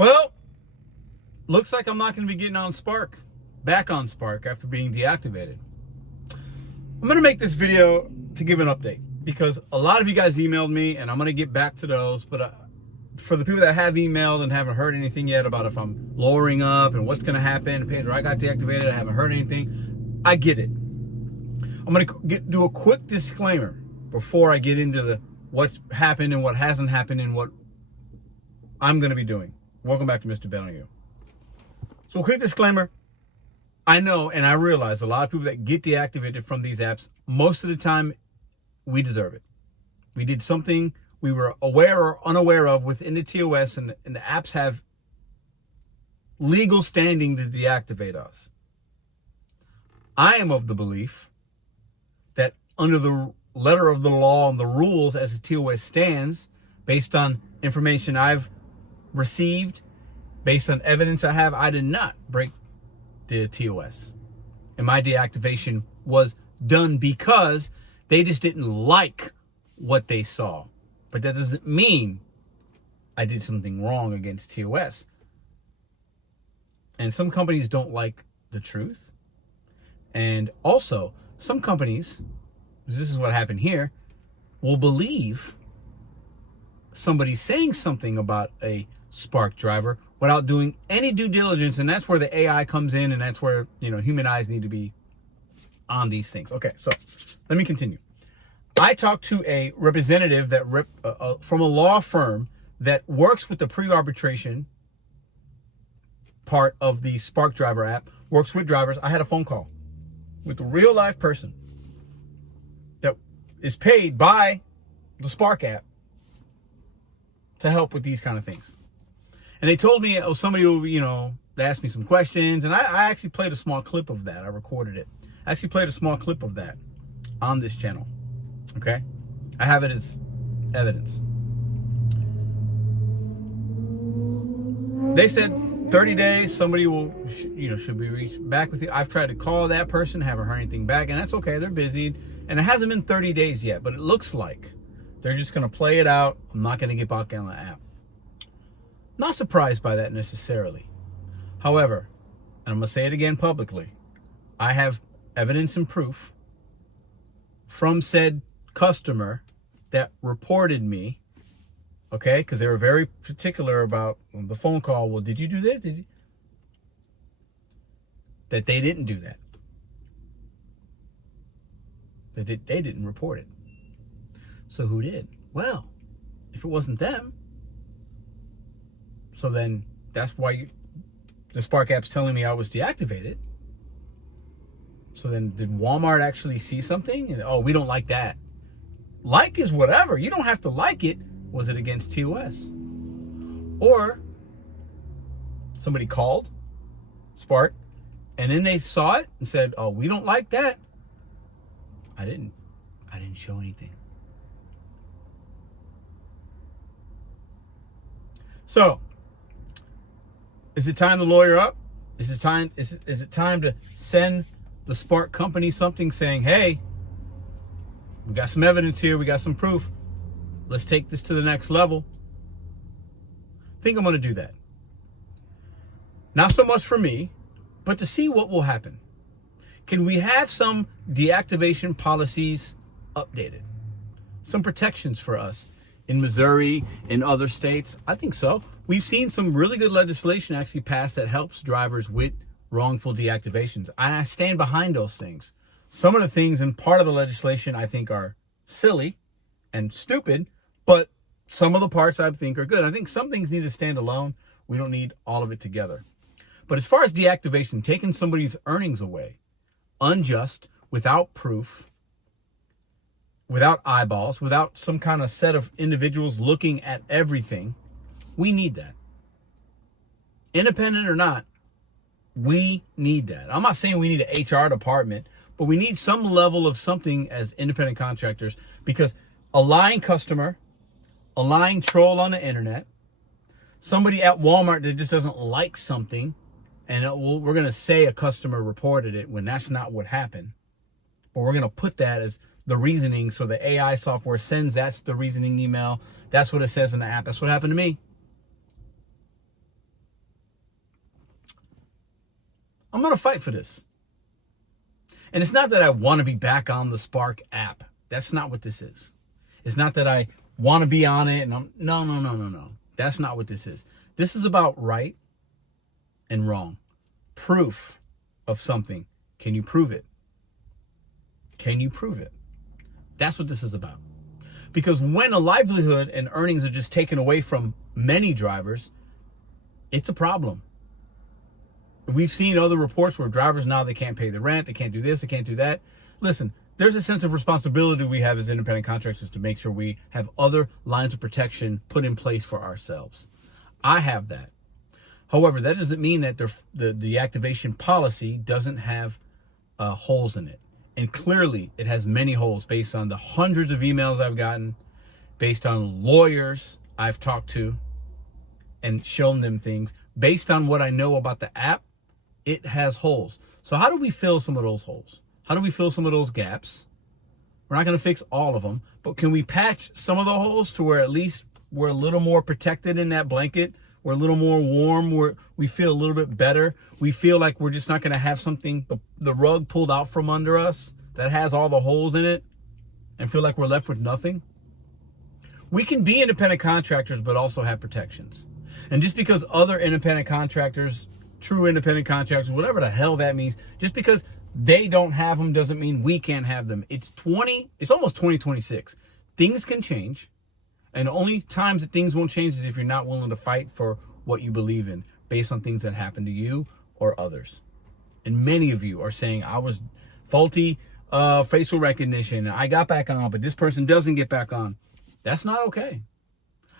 Well, looks like I'm not going to be getting on Spark, back on Spark after being deactivated. I'm going to make this video to give an update because a lot of you guys emailed me and I'm going to get back to those. But for the people that have emailed and haven't heard anything yet about if I'm lowering up and what's going to happen, Pedro, I got deactivated, I haven't heard anything. I get it. I'm going to do a quick disclaimer before I get into what's happened and what hasn't happened and what I'm going to be doing. Welcome back to Mr.BetonYou. So a quick disclaimer. I know and I realize a lot of people that get deactivated from these apps, most of the time we deserve it. We did something we were aware or unaware of within the TOS, and the apps have legal standing to deactivate us. I am of the belief that under the letter of the law and the rules as the TOS stands, based on information I've received, based on evidence I have, I did not break the TOS. And my deactivation was done because they just didn't like what they saw. But that doesn't mean I did something wrong against TOS. And some companies don't like the truth. And also, some companies, this is what happened here, will believe somebody saying something about a Spark driver without doing any due diligence. And that's where the AI comes in, and that's where, human eyes need to be on these things. Okay, so let me continue. I talked to a representative that from a law firm that works with the pre-arbitration part of the Spark driver app, works with drivers. I had a phone call with a real live person that is paid by the Spark app to help with these kind of things. And they told me it was somebody who, they asked me some questions, and I actually played a small clip of that. I recorded it. I actually played a small clip of that on this channel. Okay? I have it as evidence. They said 30 days, somebody will, should be reached back with you. I've tried to call that person, haven't heard anything back, and that's okay. They're busy. And it hasn't been 30 days yet, but it looks like they're just going to play it out. I'm not going to get back on the app. Not surprised by that necessarily. However, and I'm going to say it again publicly, I have evidence and proof from said customer that reported me, okay, because they were very particular about the phone call. Well, did you do this? Did you? That they didn't do that. They didn't report it. So who did? Well, if it wasn't them, so then that's why the Spark app's telling me I was deactivated. So then did Walmart actually see something? And, oh, we don't like that. Like is whatever. You don't have to like it. Was it against TOS? Or somebody called Spark and then they saw it and said, oh, we don't like that. I didn't show anything. So, is it time to lawyer up? Is it time to send the Spark company something saying, hey, we got some evidence here, we got some proof. Let's take this to the next level. I think I'm going to do that. Not so much for me, but to see what will happen. Can we have some deactivation policies updated? Some protections for us in Missouri, in other states? I think so. We've seen some really good legislation actually passed that helps drivers with wrongful deactivations. I stand behind those things. Some of the things in part of the legislation I think are silly and stupid, but some of the parts I think are good. I think some things need to stand alone. We don't need all of it together. But as far as deactivation, taking somebody's earnings away, unjust, without proof, without eyeballs, without some kind of set of individuals looking at everything, we need that. Independent or not, we need that. I'm not saying we need an HR department, but we need some level of something as independent contractors, because a lying customer, a lying troll on the internet, somebody at Walmart that just doesn't like something, and we're going to say a customer reported it when that's not what happened. But we're going to put that as the reasoning, so the AI software sends that's the reasoning email. That's what it says in the app. That's what happened to me. I'm going to fight for this. And it's not that I want to be back on the Spark app. That's not what this is. It's not that I want to be on it and no. That's not what this is. This is about right and wrong. Proof of something. Can you prove it? Can you prove it? That's what this is about. Because when a livelihood and earnings are just taken away from many drivers, it's a problem. We've seen other reports where drivers now, they can't pay the rent, they can't do this, they can't do that. Listen, there's a sense of responsibility we have as independent contractors to make sure we have other lines of protection put in place for ourselves. I have that. However, that doesn't mean that the deactivation policy doesn't have holes in it. And clearly, it has many holes based on the hundreds of emails I've gotten, based on lawyers I've talked to and shown them things. Based on what I know about the app, it has holes. So how do we fill some of those holes? How do we fill some of those gaps? We're not going to fix all of them, but can we patch some of the holes to where at least we're a little more protected in that blanket? We're a little more warm. We feel a little bit better. We feel like we're just not going to have something, the rug pulled out from under us that has all the holes in it and feel like we're left with nothing. We can be independent contractors, but also have protections. And just because other independent contractors, true independent contractors, whatever the hell that means, just because they don't have them doesn't mean we can't have them. It's almost 2026. Things can change. And the only times that things won't change is if you're not willing to fight for what you believe in based on things that happen to you or others. And many of you are saying, I was faulty facial recognition. I got back on, but this person doesn't get back on. That's not okay.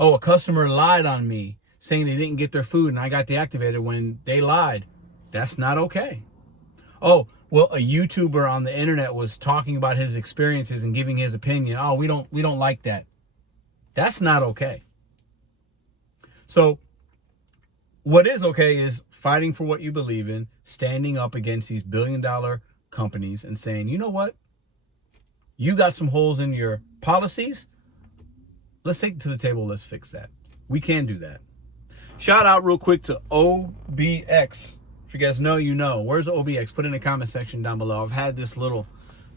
Oh, a customer lied on me saying they didn't get their food and I got deactivated when they lied. That's not okay. Oh, well, a YouTuber on the internet was talking about his experiences and giving his opinion. Oh, we don't like that. That's not okay. So what is okay is fighting for what you believe in, standing up against these billion-dollar companies and saying, you know what? You got some holes in your policies. Let's take it to the table. Let's fix that. We can do that. Shout out real quick to OBX. If you guys know, you know. Where's OBX? Put it in the comment section down below. I've had this little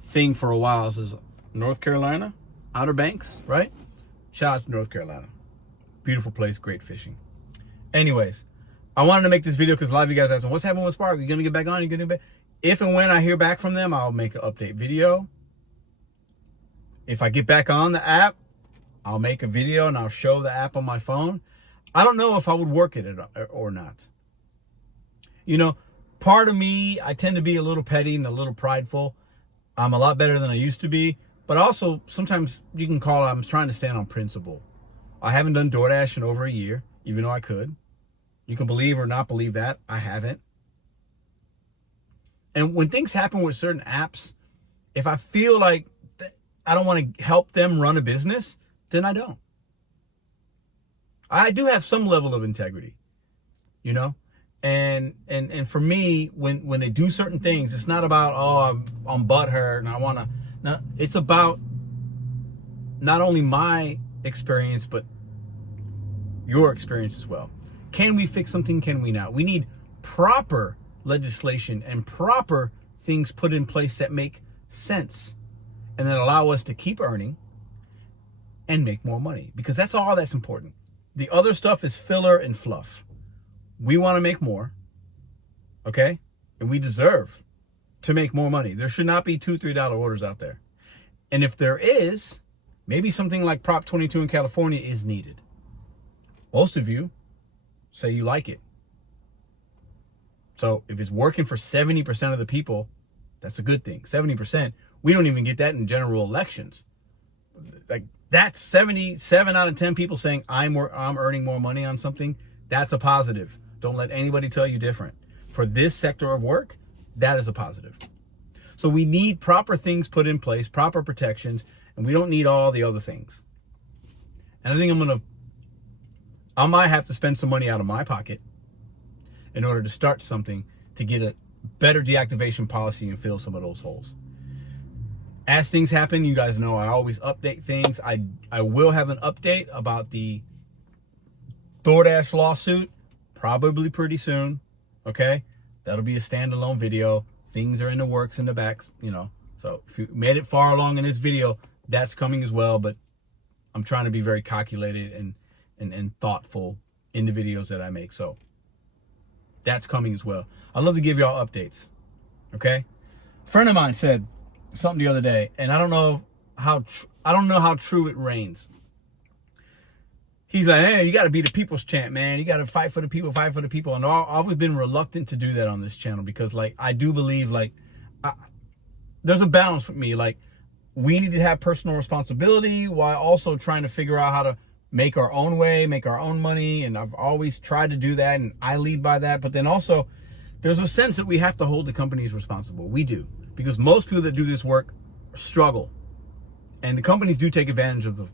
thing for a while. This is North Carolina, Outer Banks, right? Shout out to North Carolina. Beautiful place, great fishing. Anyways, I wanted to make this video because a lot of you guys asked, what's happening with Spark? Are you going to get back on? Are you going to get back? If and when I hear back from them, I'll make an update video. If I get back on the app, I'll make a video and I'll show the app on my phone. I don't know if I would work it or not. You know, part of me, I tend to be a little petty and a little prideful. I'm a lot better than I used to be. But also, sometimes you can call it, I'm trying to stand on principle. I haven't done DoorDash in over a year, even though I could. You can believe or not believe that. I haven't. And when things happen with certain apps, if I feel like I don't want to help them run a business, then I don't. I do have some level of integrity, you know? And for me, when they do certain things, it's not about, oh, I'm butthurt and I want to. No, it's about not only my experience, but your experience as well. Can we fix something? Can we not? We need proper legislation and proper things put in place that make sense and that allow us to keep earning and make more money, because that's all that's important. The other stuff is filler and fluff. We want to make more, okay? And we deserve to make more money. There should not be $2, $3 orders out there. And if there is, maybe something like Prop 22 in California is needed. Most of you say you like it. So if it's working for 70% of the people, that's a good thing. 70%, we don't even get that in general elections. Like, that's 77 out of 10 people saying I'm earning more money on something. That's a positive. Don't let anybody tell you different. For this sector of work, that is a positive. So we need proper things put in place, proper protections, and we don't need all the other things. And I think I might have to spend some money out of my pocket in order to start something to get a better deactivation policy and fill some of those holes. As things happen, you guys know I always update things. I will have an update about the DoorDash lawsuit probably pretty soon, okay? That'll be a standalone video. Things are in the works in the backs, you know. So if you made it far along in this video, that's coming as well. But I'm trying to be very calculated and thoughtful in the videos that I make. So that's coming as well. I'd love to give y'all updates. Okay. A friend of mine said something the other day, and I don't know how true it reigns. He's like, hey, you got to be the people's champ, man. You got to fight for the people, fight for the people. And I've always been reluctant to do that on this channel because, like, I do believe, like, there's a balance with me. Like, we need to have personal responsibility while also trying to figure out how to make our own way, make our own money. And I've always tried to do that, and I lead by that. But then also, there's a sense that we have to hold the companies responsible. We do. Because most people that do this work struggle. And the companies do take advantage of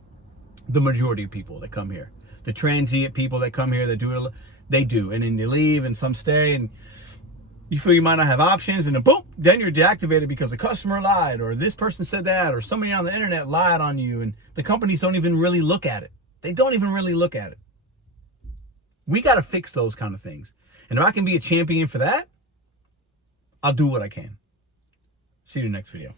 the majority of people that come here. The transient people that come here that do it, they do. And then they leave and some stay and you feel you might not have options and then boom, then you're deactivated because the customer lied or this person said that or somebody on the internet lied on you and the companies don't even really look at it. They don't even really look at it. We got to fix those kind of things. And if I can be a champion for that, I'll do what I can. See you in the next video.